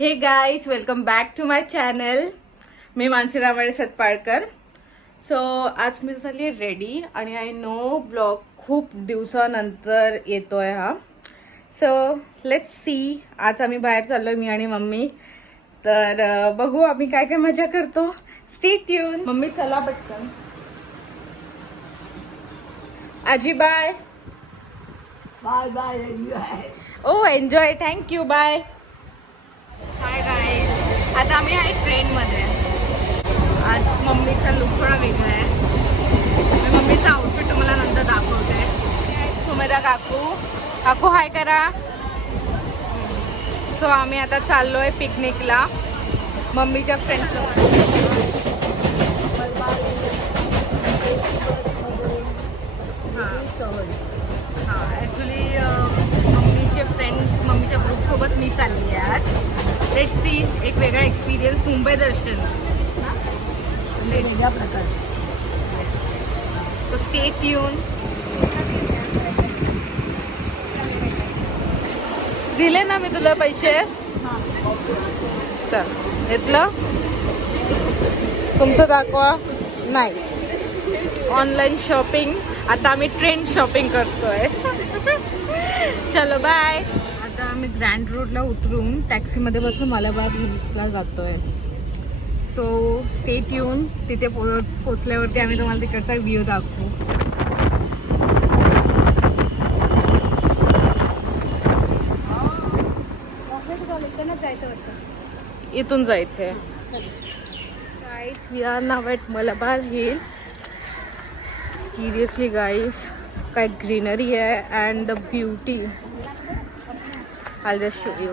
हे guys, welcome back to my channel. मी Mansi Ramade Satpalkar. So आज मी झाली रेडी आणि आय नो ब्लॉग खूप दिवसानंतर येतोय हा. So let's see. आज आम्ही बाहेर चाललोय, मी आणि मम्मी. तर बघू आम्ही काय काय मजा करतो. Stay tune. मम्मी चला पटकन. आजी bye. Bye bye enjoy. Oh enjoy. Thank you. Bye. Hi guys, आता आम्ही आहे ट्रेनमध्ये. आज मम्मीचा लुक थोडा वेगळा आहे. मी मम्मीचा आउटफिट तुम्हाला नंतर दाखवते. सुमेधा काकू हाय करा. सो आम्ही आता चाललोय पिकनिकला मम्मीच्या फ्रेंड्ससोबत. हां ॲक्च्युली मम्मीचे फ्रेंड्स, मम्मीच्या ग्रुपसोबत मी चालली आहे आज. Let's see. एक वेगळा एक्सपिरियन्स. मुंबई दर्शन वेगळ्या प्रकारचं. So stay tune. दिले ना मी तुला पैसे. तर घेतलं. तुमचं दाखवा. नाही, ऑनलाईन शॉपिंग. आता आम्ही ट्रेन शॉपिंग करतोय. चलो बाय. आता आम्ही ग्रँड रोडला उतरून टॅक्सीमध्ये बसून मलाबार हिल्सला जातोय. So stay tune. तिथे पोचल्यावरती आम्ही तुम्हाला तिकडचा व्ह्यू दाखवू. इथून जायचंय. Guys, we are now at Malabar hill. Seriously guys, काय ग्रीनरी आहे and the beauty. I'll just show you.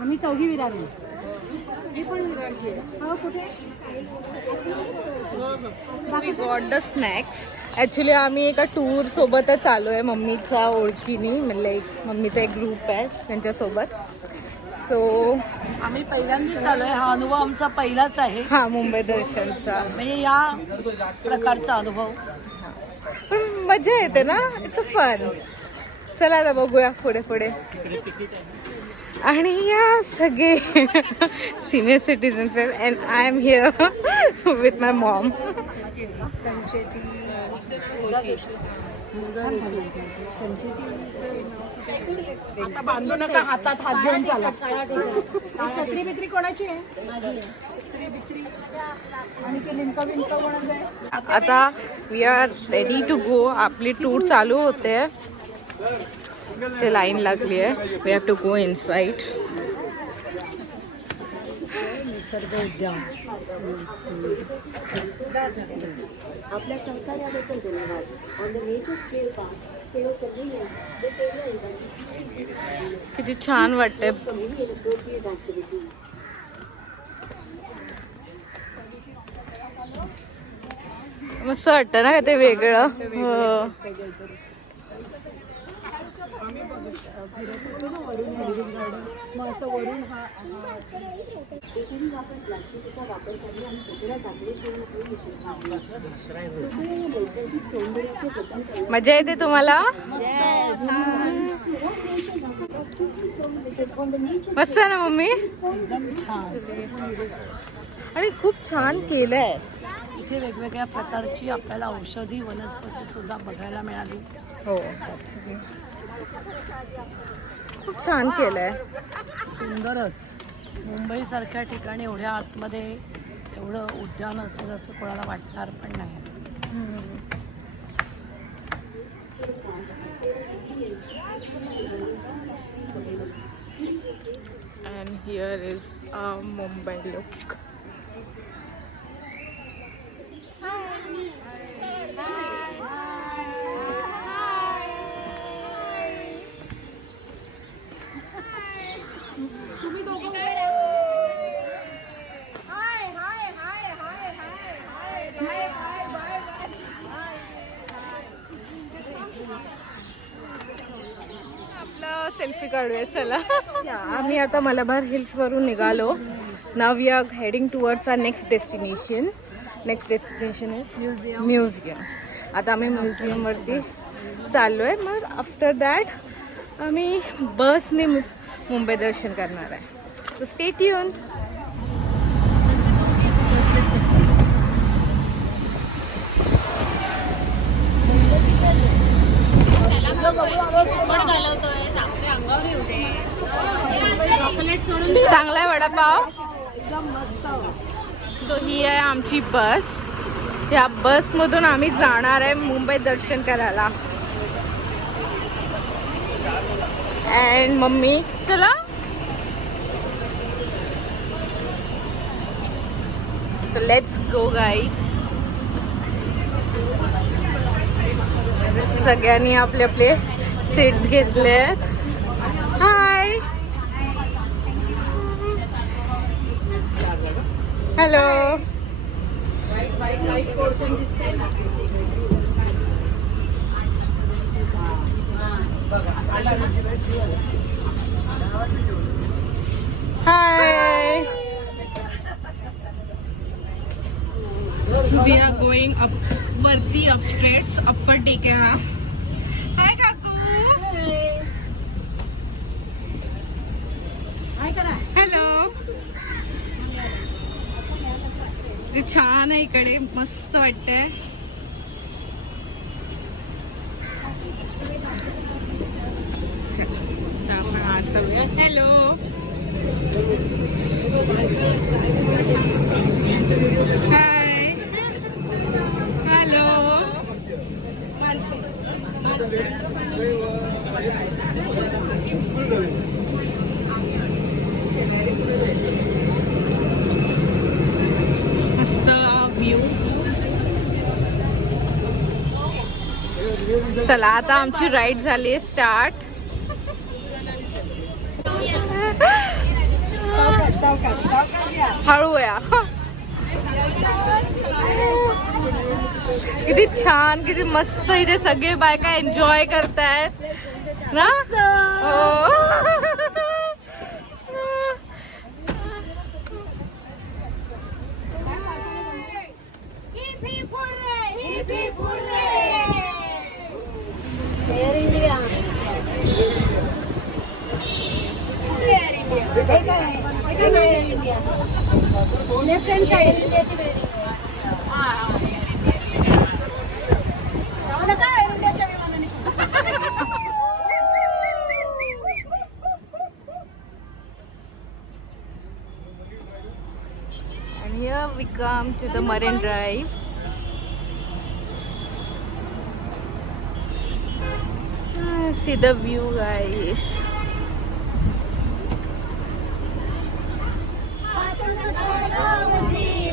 आम्ही चौघी Virar. We got the snacks. Actually आम्ही एका टूर सोबतच आलो आहे मम्मीच्या ओळखीने. म्हणजे मम्मीचा एक ग्रुप आहे त्यांच्यासोबत. सो आम्ही पहिल्यांदाच चालू आहे. हा अनुभव आमचा पहिलाच आहे. हा, मुंबई दर्शनचा. म्हणजे या प्रकारचा अनुभव. पण मजा येते ना. It's a fun. चला आता बघूया पुढे पुढे. आणि या सगळे सिनियर सिटीजन्स आहेत and I am here with my mom. आता बांधू नका, हातात हात घेऊन चाला. छत्री बित्री कोणाची आहे? आणि ते लिंक बिंक कोणाचं आहे? आता we are ready to go. आपली टूर चालू होते. ते लाईन लागली आहे. We have to go inside. निसर्ग उद्यान. आपल्या सहकार्याबद्दल धन्यवाद. On the nature scale park किती छान वाटते. मस्त वाटतं ना ते वेगळं. मजा येते तुम्हाला. मस्त आहे ना मम्मी. आणि खूप छान केलंय. इथे वेगवेगळ्या प्रकारची आपल्याला औषधी वनस्पती सुद्धा बघायला मिळाली. हो, खूप छान केलंय. सुंदरच. मुंबईसारख्या ठिकाणी एवढ्या आतमध्ये एवढं उद्यान असेल असं कोणाला वाटणार पण नाही. And here is a Mumbai look. आपला सेल्फी काढूया चला. आम्ही आता मलाबार हिल्स वरून निघालो. Now we are heading towards our next destination. Next destination is museum. Museum. आता आम्ही म्युझियमवरती चाललो आहे. मग आफ्टर दॅट आम्ही बसने मुंबई दर्शन करणार आहे. So stay tune. चांगला आहे वडापाव. एकदम मस्त. सो ही आहे आमची बस. या बसमधून आम्ही जाणार आहे मुंबई दर्शन करायला. अँड मम्मी चला. So let's go guys. सगळ्यांनी आपले आपले सीट्स घेतले आहेत. Hi hello. Hi. We are going up वरती अपस्ट्रेट्स अप्पर टेक आहे हा. हाय काकू. हॅलो. छान आहे इकडे. मस्त वाटतंय. आपण आज जाऊया. हॅलो. हाय. हॅलो. मस्त व्ह्यू. चला आता आमची राईड झाली स्टार्ट. हळू या. किती छान किती मस्त इथे सगळे बायका एन्जॉय करतायत ना. हो. Left hand side. And here we come to the Marine Drive. See the view, guys.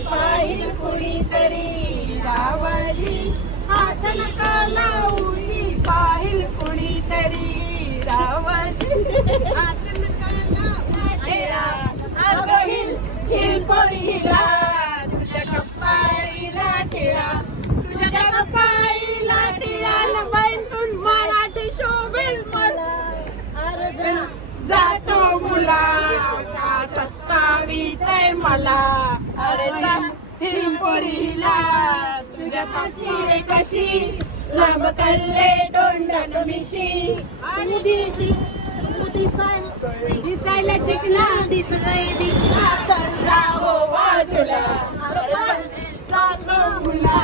पाहिल कुणीतरी रावजी. हात नका लावूची पाहिल कुणीतरी रावजी. हात नका लावूला अगं हिल पोरीला तुझ्या कपाळीला टिळा. तुझ्या कपाळीला टिळा न बाईतून मराठी शोभेल मला. जातो मुला का सत्तावीतय मला. अरे जा हिरपोरीला तुझ्या कशी रे कशी लांब कल्ले तोंडान मिशी. आणि दिसायला चिकना दिस गई दिसला. चल जावो वाचला. जातो मुला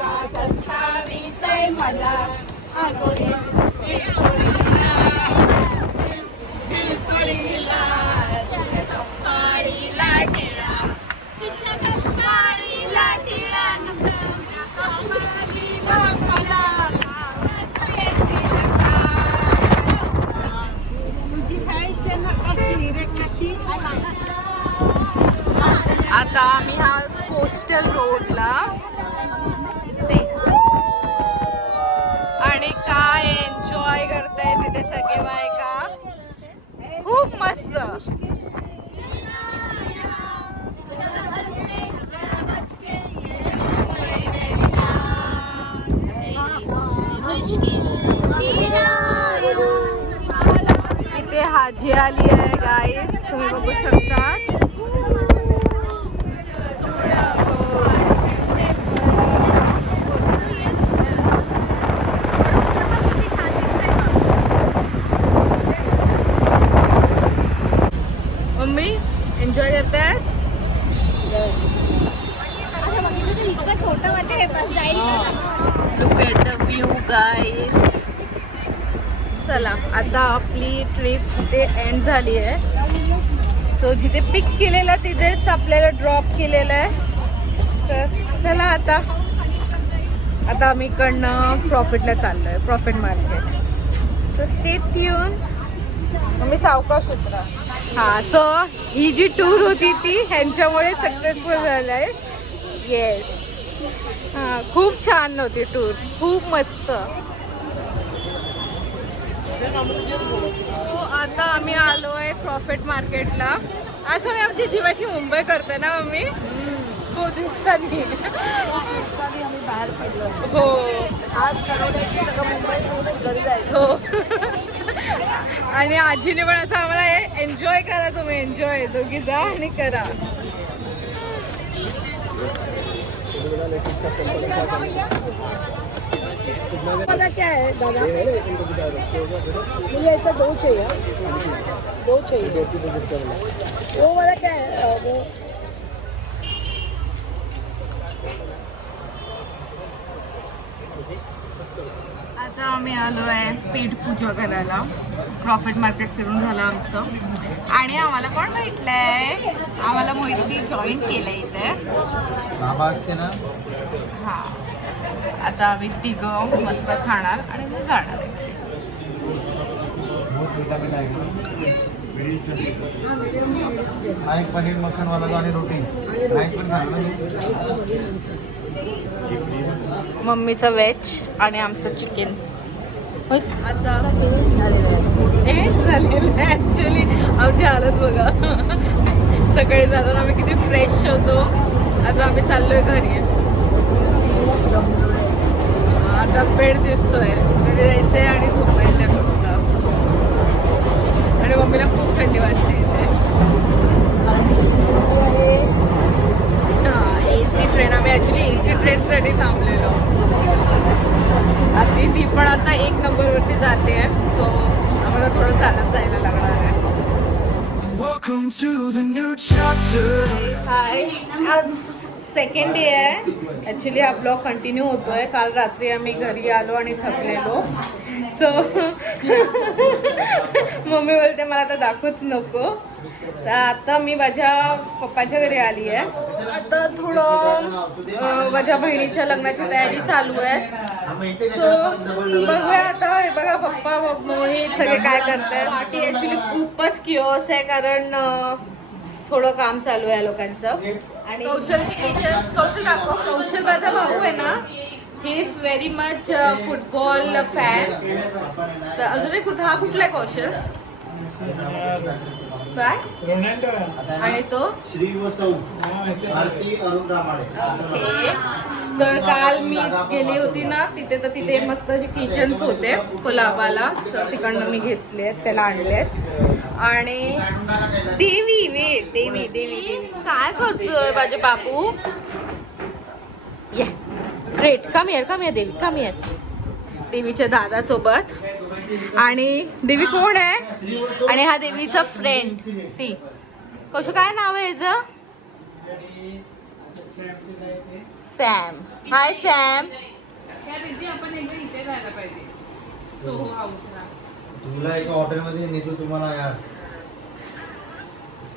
का सत्तावीतय मला. आता आम्ही हा कोस्टल रोडला आणि काय एन्जॉय करताय तिथे सगळे बायका. खूप मस्त. इथे हाजी आली आहे गाईस. तुम्ही बघू शकता. Look at the view guys. चला आता आपली ट्रिप इथे एंड झाली आहे. सो जिथे पिक केलेलं तिथेच आपल्याला ड्रॉप केलेलं आहे. सर चला आता आम्ही इकडनं प्रॉफिटला चाललो आहे, profit market. So stay tune. मी सावकाश उतरा. हां, सो ही जी टूर होती ती ह्यांच्यामुळे सक्सेसफुल झालं आहे. येस, हां, खूप छान होती टूर, खूप मस्त. आता आम्ही आलो आहे प्रॉफिट मार्केटला. असं मी आमची जीवाची मुंबई करते ना मम्मी, खूप दिवसांनी. आम्ही बाहेर पडलो. हो, आज ठरवलं की सगळं मुंबईत घरी जायचं. हो. आणि आजीने पण असं आम्हाला एन्जॉय करा, तुम्ही एन्जॉय दोघी जा आणि करा. वाला क्या है दादा? मुझे ऐसा 2 चाहिए. 2 चाहिए. वो वाला क्या है? वो आता आम्ही आलो आहे पेट पूजा करायला. प्रॉफिट मार्केट फिरून झालं आमचं आणि आम्हाला कोण भेटलंय? आम्हाला मोहिती जॉईन केलंय इथे. हां, आता आम्ही तिघं मस्त खाणार आणि मग जाणार. एक पनीर मक्खन वाला आणि रोटी राईस पण खाणार ना. मम्मीचं व्हेज आणि आमचं चिकन. आता झालेलं आहे ॲक्च्युली. आमची हालत बघा. सकाळी जाताना आम्ही किती फ्रेश होतो. आता आम्ही चाललोय घरी. आता बेड दिसतोय, घरी जायचंय आणि झोपायचंय फक्त. आणि मम्मीला खूप थंडी वाजते इथे. हां, AC ट्रेन. आम्ही ॲक्च्युली AC ट्रेनसाठी थांबलेलो. आधी ती पण आता 1 नंबरवरती जाते आहे. सो आम्हाला थोडं चालत जायला लागणार आहे. हाय, आज सेकंड डे आहे. ॲक्च्युली हा ब्लॉग कंटिन्यू होतोय. काल रात्री आम्ही घरी आलो आणि थकलेलो. सो मम्मी बोलते मला आता दाखवूच नको. तर आता मी माझ्या पप्पाच्या घरी आली आहे. आता थोडं माझ्या बहिणीच्या लग्नाची तयारी चालू आहे. सो बघूया आता. हे बघा पप्पा मोहित सगळे काय करतायत. पार्टी ॲक्च्युली खूपच क्युअस आहे कारण थोडं काम चालू आहे लोकांचं. आणि कौशलची किचन. कौशल दाखव. कौशल माझा भाऊ आहे ना, he is very much football fan. तर अजूनही हा कुठला आहे कौशल? काय? आणि तो ओके. तर काल मी गेली होती ना तिथे, तर तिथे मस्त असे किचन्स होते कोलाबाला. तर तिकडनं मी घेतले आहेत, त्याला आणले आहेत. आणि देवी वेट, देवी देवी देवी काय करतोय माझे बाबू? या ग्रेट, कम हिअर देवी, कम हिअर. देवीच्या दादासोबत. आणि देवी कोण आहे? आणि हा देवीचा फ्रेंड सी. कसं काय नाव आहे याचं? सॅम. हाय सॅम. तुला एका हॉटेलमध्ये नेतो तुम्हाला यार.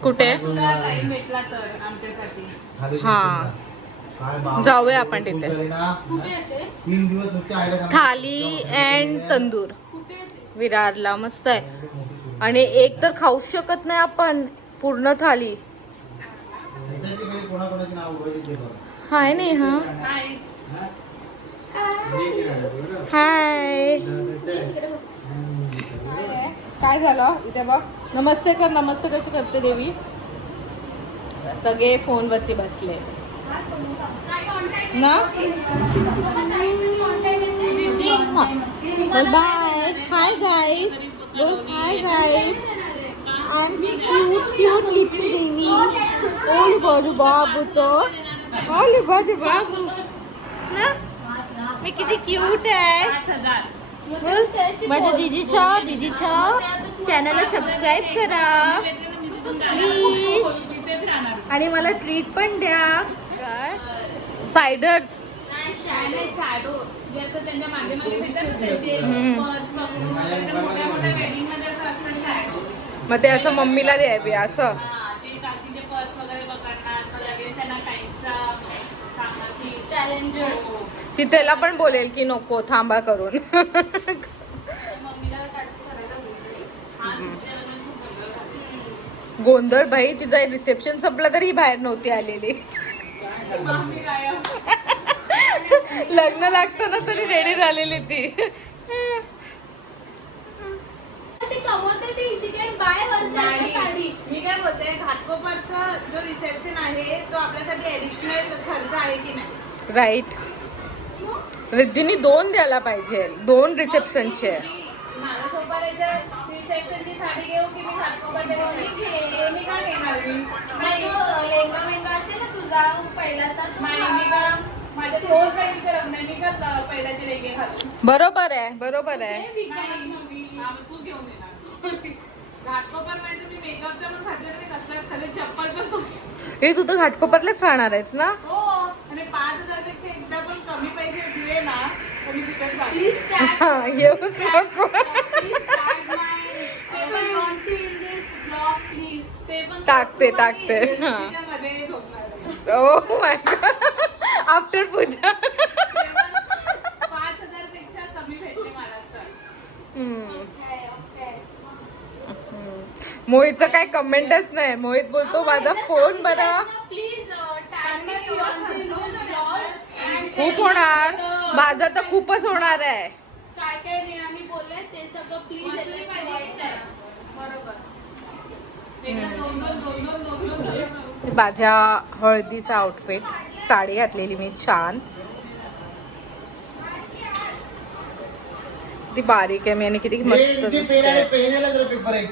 कुठे? हा, जाऊया आपण तिथे. 3 दिवस नुसते आयडिया. थाली अँड तंदूर विरारला मस्त आहे. आणि एक तर खाऊच शकत नाही आपण पूर्ण थाली. हाय नाही. हा हाय. काय झालं इथे बघ. नमस्ते कर. नमस्ते कशी करते देवी? सगळे फोनवरती बसले ना. Bye. Hi guys. Hi guys. I am cute cute little Devi. ओली बाजू बाबू तो. ओली बाजू बाबू ना. मी किती क्यूट आहे. माझ्या दीदीच्या चॅनलला सबस्क्राईब करा प्लीज. आणि मला ट्रीट पण द्या. काय सायडर्स. शॅडो जे असं त्यांच्या मागे मागे फिरतात ना, त्यांचे पर्स पकडून वगैरे ते मोठ्या मोठ्या वेडिंग मध्ये असं असतं शॅडो. मग ते असं मम्मीला द्यावे असं. हा, ते काकीचे पर्स वगैरे पकडणार, मग लगेच त्यांना टाईमचा कामाची चॅलेंजर. ती त्याला पण बोलेल की नको थांबा करून. मम्मीला टाटू करायला बोलते. हा, सुट्ट्यामध्ये खूप गोंधळ घालते. गोंधळ भाई, तिचा रिसेप्शन संपला तरी ही बाहेर नव्हती आलेली. मामी गायब. लग्न लागतं ना तरी रेडी झालेली ती. नाही. मी काय बोलते, घाटकोपरचा जो रिसेप्शन आहे तो आपल्यासाठी ऍडिशनल खर्च आहे की नाही? राईट. रिद्धीनी 2 द्यायला पाहिजे, 2 रिसेप्शनचे. माझ्यासोबत रिसेप्शनची साडी घेऊ की मी घाटकोपर मी का घेणार मी? नाही, मी का माझ्या क्लोज साईडचं लग्न आहे, मी का पहिल्याचे लेगे घालू? बरोबर आहे, बरोबर आहे. हा, मग तू घेऊन येणार. घाटकोपर मध्ये तुम्ही मेकअपचा पण घातलं तरी कसं खाली चप्पल पण हे तू तर घाटकोपरलाच राहणार आहेस ना? हो. आणि 5,000 पेक्षा एकदा पण कमी पैसे दिले ना तर मी तिथेच राहते. हा, येऊच नको. टाकते टाकते. मध्ये झोपणार. ओ माय गॉड, आफ्टर पूजा. 5,000 पेक्षा कमी भेटले मला तर. मोहितचं काय कमेंटच नाही. मोहित बोलतो माझा फोन बरा. खूप होणार, माझा तर खूपच होणार आहे. काय काय नेहानी बोलले ते सगळं प्लीज बरोबर. माझ्या हळदीचा आउटफिट, साडी घातलेली मी छान. ती बारीक आहे मी आणि किती मस्त दिसते. पेपर आहे.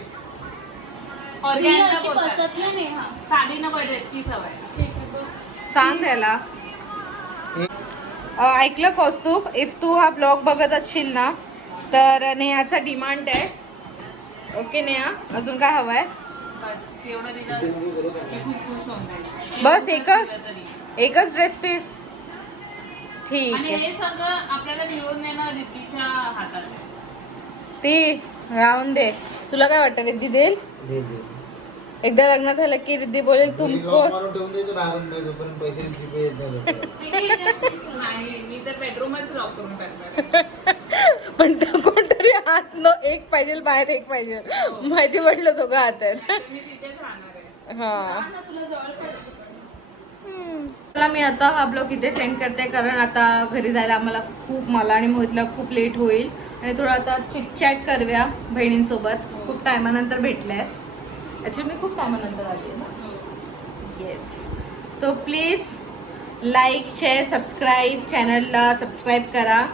साडी न बजेटची सवय. सांग त्याला. ऐकलं कौस्तुभ, इफ तू हा ब्लॉग बघत असशील ना तर नेहाचा डिमांड आहे. ओके नेहा, अजून काय हवंय? एवढं दिलं मी खूप खुश होऊन जाईल. बस एकच ड्रेस पीस. ठीक आणि आहे, हे सगळं आपल्याला निवडून येणं रिद्धीच्या हातात आहे. ती राहून दे. तुला काय वाटतं रिद्धी देईल? एकदा लग्न झालं की रिद्धी बोलेल तुमको. नाही, मी तर बेडरूमच लॉक करून टाकणार. पण तो कोणतरी हात न एक पाहिजे, बाहेर एक पाहिजे. माहिती पडलं तो का हात आहे. मी तिथेच राहणार आहे. हा, चला मी आता हा ब्लॉग इथे सेंड करते, कारण आता घरी जायला आम्हाला मला आणि मोहितला खूप लेट होईल. आणि थोडं आता चिटचॅट करूया बहिणींसोबत. खूप टायमानंतर भेटल्या. ॲक्च्युली मी खूप टायमानंतर आली आहे ना. येस, तो प्लीज लाईक शेअर सबस्क्राईब, चॅनलला सबस्क्राईब करा.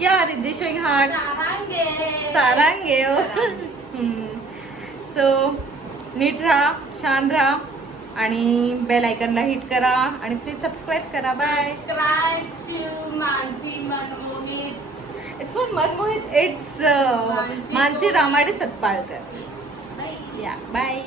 या रिद्धी शोईंग हार्ट सारांगे. सो नीट राहा, छान राहा आणि बेल आयकनला हिट करा आणि प्लीज सबस्क्राईब करा. Bye. It's not Manmohit, it's Mansi Ramade Satpalkar. या बाय.